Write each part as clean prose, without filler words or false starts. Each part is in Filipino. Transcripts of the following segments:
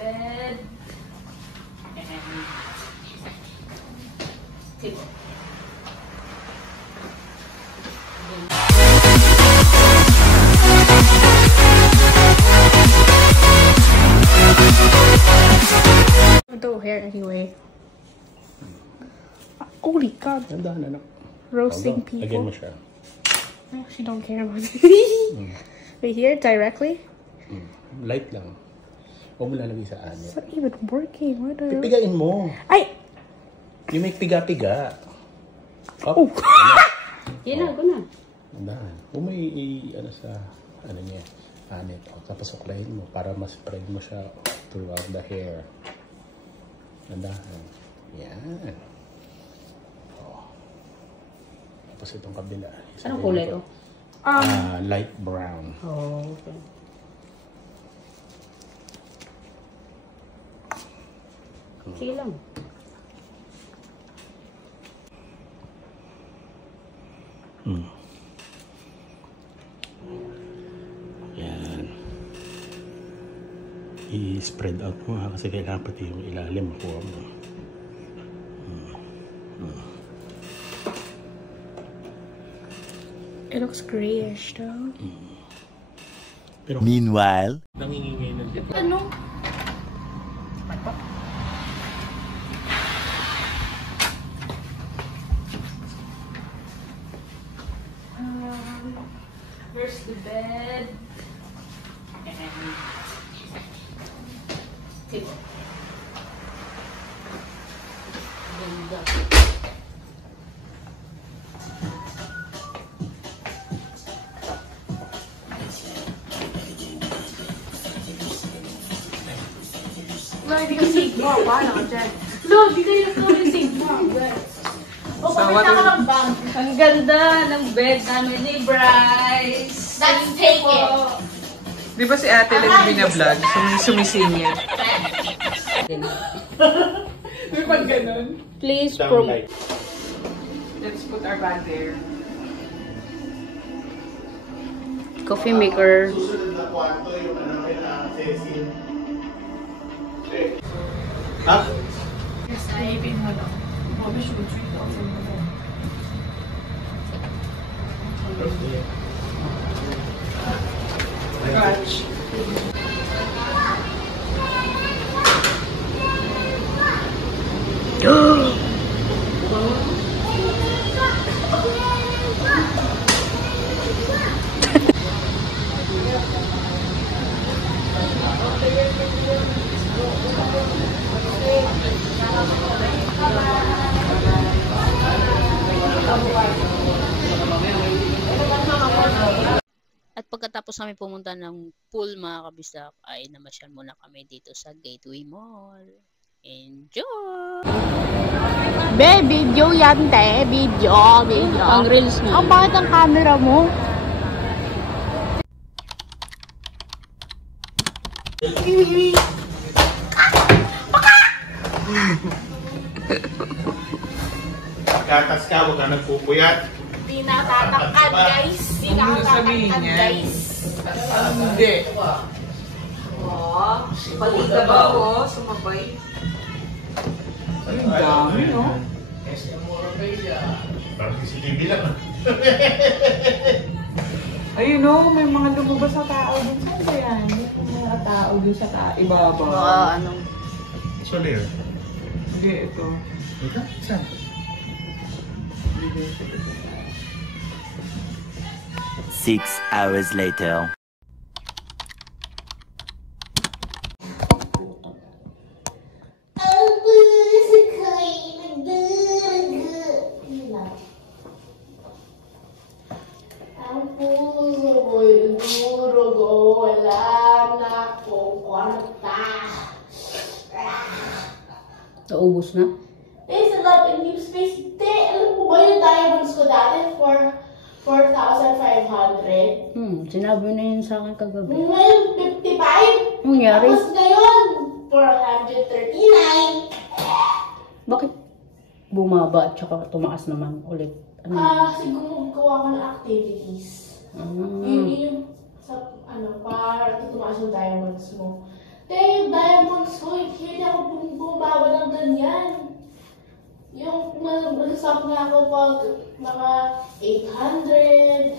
bed and table. Do hair anyway. Holy God. Nandahan, anak. Roasting people. Lagyan mo siya. I actually don't care about it. Wait, here directly? Light lang. Huwag mo lalagay sa anit. It's not even working. What the... Pipigain mo. Ay! You make piga-piga. Oh! Yan na, guna. Nandahan. Huwag mo ano sa, ano niya, anit. O, tapos uklayin mo para ma-spread mo siya throughout the hair. Nandahan. Yan. O. Tapos itong kabila. Anong kulay to? Light brown. Oh, okay. Sige lang. Yan. I-spread out mo ha, kasi kailangan pati yung ilalim makuha mo. It looks grayish though. Pero, meanwhile, nangingingay ng dito. Ano? Here's the bed and table. Ganda. No, hindi ka safe mo. Paano ka dyan? No, di kayo nagkawin safe mo. O, kumita ka ng bank. Ang ganda ng bed namin ni Bryce. That's taken. Di ba si ate lang binablog? Sumisingit. May pag ganun. Please Downlight. Let's put our bag there. coffee maker. Susunod na kwarto yung ano kaya Cecil. Ha? Yes, saving mo lang. Probably should treat that from the phone. Gosh. At pagkatapos namin pumunta ng pool mga kabisdak, ay namasyal muna kami dito sa Gateway Mall. Enjoy! Video yan, te. Video. Ang reels na. Ang bakit ang camera mo? Gatas ka, huwag ka nagpupuyat. Di natatakad, guys. Di natatakad, guys. Hindi. Oh, palita ba oh, sumabay. Ang dami, no? Parang CCTV lang. Ayun, no? May mga lumabas na tao dun. Saan ba yan? May mga tao dun sa ibabaw. Anong? Soler. Hindi, ito. Ika? Saan? 6 hours later. Ang puso ko'y durugo, wala na akong kwarta. Naubos na? There's a lot in deep space. Alam mo ba yung diamonds ko dati for 4,500? Sinabi na yun sa akin kagabi. Ngayon, 55. Nangyari? Tapos ngayon, 439. Bakit bumaba at saka tumaas naman ulit? Kasi gumagawa ko ng activities. Yun yung sa, para tumaas yung diamonds mo. yung diamonds ko, hindi ako bumabawa ng ganyan. Yung nag-stop na ako pag naka 800,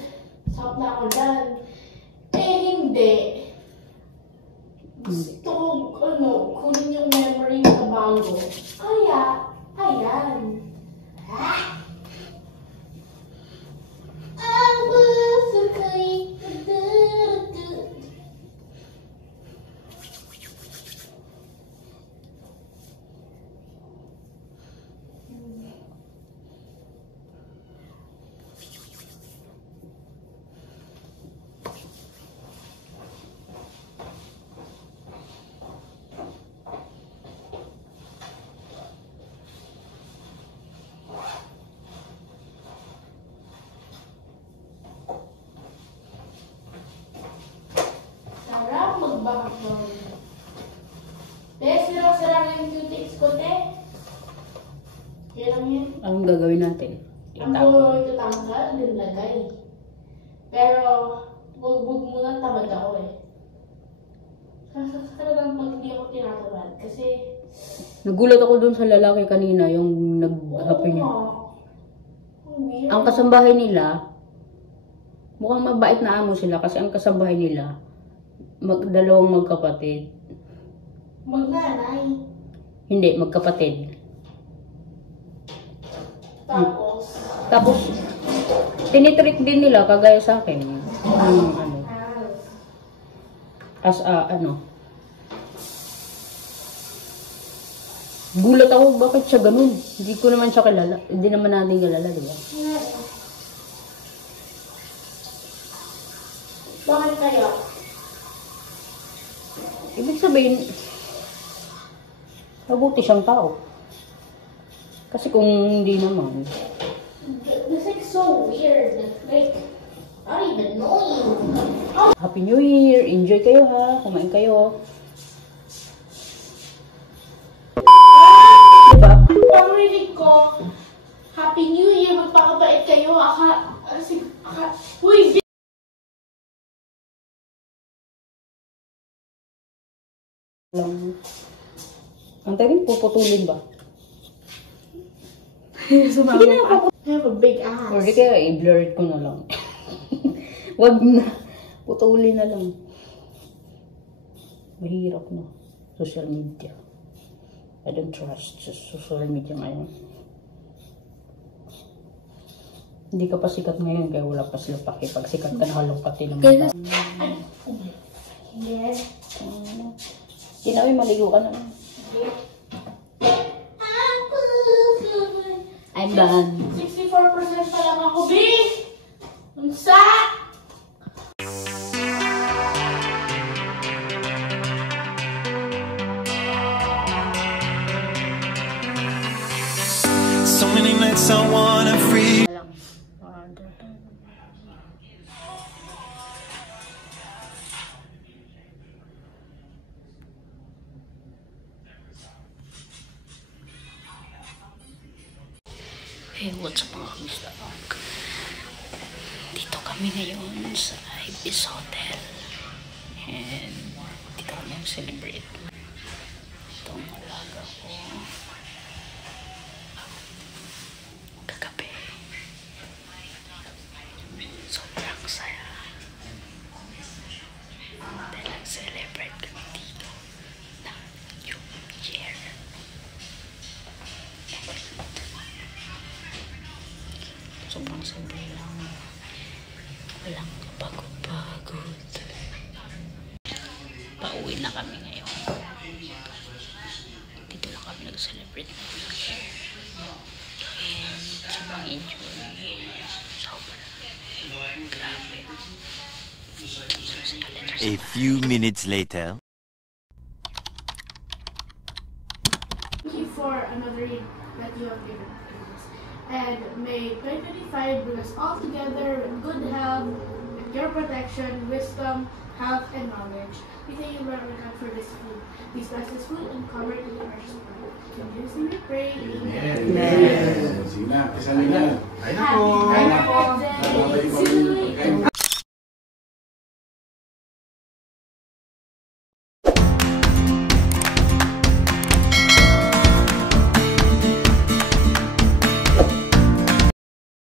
stop na ako dyan. Hindi. Gusto ko, kunin yung memory sa bago. Kaya, ayan. I was a queen. Sarap magbakakon. Sirang-sirang yung cutics ko, te. Yan lang yan. Anong gagawin natin? Ako ito tanggal, din lagay. Pero, bugbog muna tamad ako eh. Talagang pag hindi ako tinatamad. Kasi, Nagulat ako dun sa lalaki kanina, yung nag-happy niya. Ang kasambahay nila, mukhang mabait na amo sila kasi ang kasambahay nila, dalawang magkapatid. Magnanay. Hindi, magkapatid. Tapos, tinitreat din nila kagaya sa akin. Gulat ako, bakit siya ganun? Hindi ko naman siya kilala. Hindi naman natin kilala, di ba? bakit kaya? Ibig sabihin, mabuti siyang tao. Kasi kung hindi naman, This is so weird. Like, I don't even know you. Happy New Year! Enjoy kayo ha! Kumain kayo. Diba? Pamrinig ko, Happy New Year, magpakabait kayo. Uy, Ang tayo, puputulin ba? Sige na ako. I have a big ass. Or di kaya i-blur ko na lang. Wag na. Putulin na lang. Mahirap na. Social media. I don't trust social media ngayon. Hindi ka pa sikat ngayon kaya wala pa sila paki. Pag sikat ka na halongkatin naman. Yes. Hindi na, maligo ka na. I'm done. 64% pa lang ako, B! Unsa? So many nights I wanna free. Hey, what's up mga kamusta? Dito kami ngayon sa Ibis Hotel. And dito kami celebrate. Itong alaga ko. Kagabi. Sobrang saya. Dahil nag-celebrate kami dito ng New Year. Sobrang simple lang. Walang pagod-pagod. Pauwi na kami ngayon. Dito lang kami nag-celebrate ng New Year. And sobrang enjoy. Sobrang grabe. A few minutes later. Thank you for another year that you have given us. And may 2025 bring us all together with good health, with your protection, wisdom, health, and knowledge. We thank you, Lord God, for this food. These bless this food and cover it in the precious blood. In Jesus' name we pray. Amen. Sige na, isa na. Ay na po.